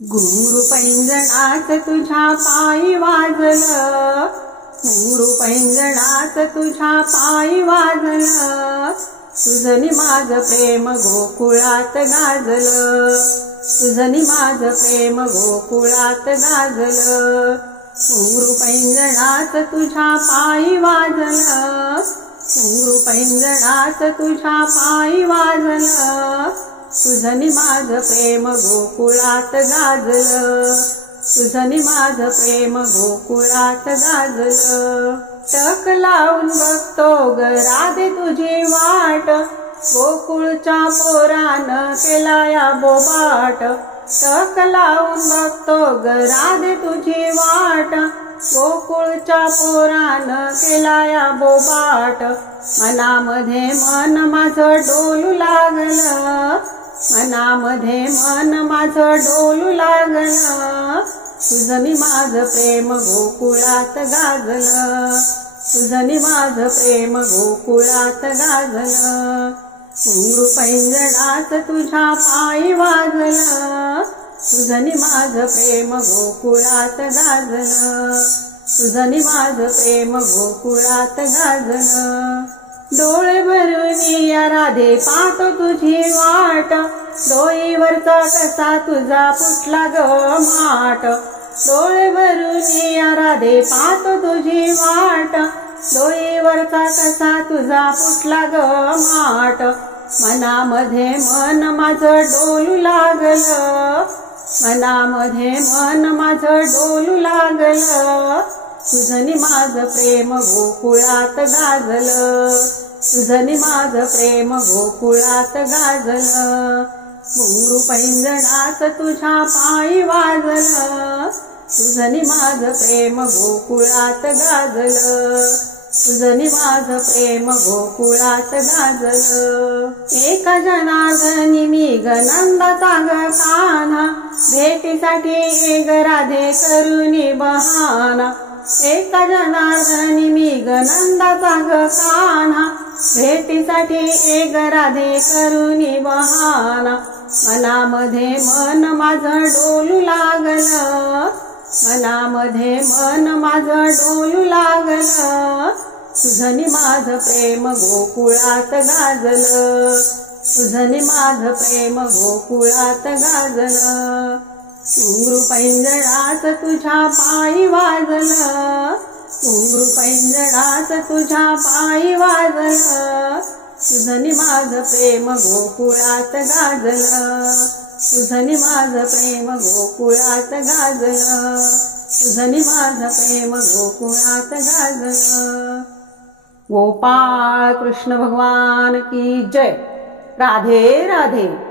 घुंगरू पैंजणात तुझ्या पायी वाजलं, घुंगरू पैंजणात तुझ्या पायी वाजलं, तुझनी माझं प्रेम गोकुळात गाजलं, तुझनी माझं प्रेम गोकुळात गाजलं. घुंगरू पैंजणात तुझ्या पायी वाजलं, घुंगरू पैंजणात तुझ्या पायी वाजलं, तुझनी माझं प्रेम गोकुळात गाजलं, तुझनी माझं प्रेम गोकुळात गाजलं. टक लावून बघतो ग राधे तुझी वाट, गोकुळच्या पोरानं केला या बोबाट. टक लावून बघतो ग राधे तुझी वाट, गोकुळच्या पोरानं केला या बोबाट. मनामध्ये मन माझं डोलू लागलं, मनामध्ये मन माझं डोलू लागलं, तुझनी माझं प्रेम गोकुळात गाजलं, तुझनी माझं प्रेम गोकुळात गाजलं. घुंगरू पैंजणात तुझ्या पायी वाजलं, तुझनी माझं प्रेम गोकुळात गाजलं, तुझनी माझं प्रेम गोकुळात गाजलं. डोळे भरून या राधे पाहतो तुझी वाट, डोईवरचा कसा तुझा फुटला ग माट. डोळे भरून या राधे पाहतो तुझी वाट, डोईवरचा कसा तुझा फुटला ग माट. मनामध्ये मन माझं डोलू लागलं, मनामध्ये मन माझं डोलू लागलं, तुझनी माझं प्रेम गोकुळात गाजलं, तुझनी माझं प्रेम गोकुळात गाजलं. घुंगरू पैंजणात तुझ्या पायी वाजलं, तुझनी माझं प्रेम गोकुळात गाजलं, तुझनी माझं प्रेम गोकुळात गाजलं. एका जनार्दनी मी ग नंदाचा ग कान्हा, भेटीसाठी एक राधे करुनी बहाना. एका जनार्दनी मी ग नंदाचा ग कान्हा, भेटीसाठी एक राधे करुनी बहाना. मनामध्ये मन माझं डोलू लागलं, मनामध्ये मन माझं डोलू लागलं, तुझनी माझं प्रेम गोकुळात गाजलं, तुझनी माझं प्रेम गोकुळात गाजलं. घुंगरू पैंजणात तुझ्या पायी वाजलं, घुंगरू पैंजणात तुझ्या पायी वाजलं, तुझनी माझं प्रेम गोकुळात गाजलं, तुझनी माझं प्रेम गोकुळात गाजलं, तुझनी माझं प्रेम गोकुळात गाजलं. गोपाळ कृष्ण भगवान की जय. राधे राधे.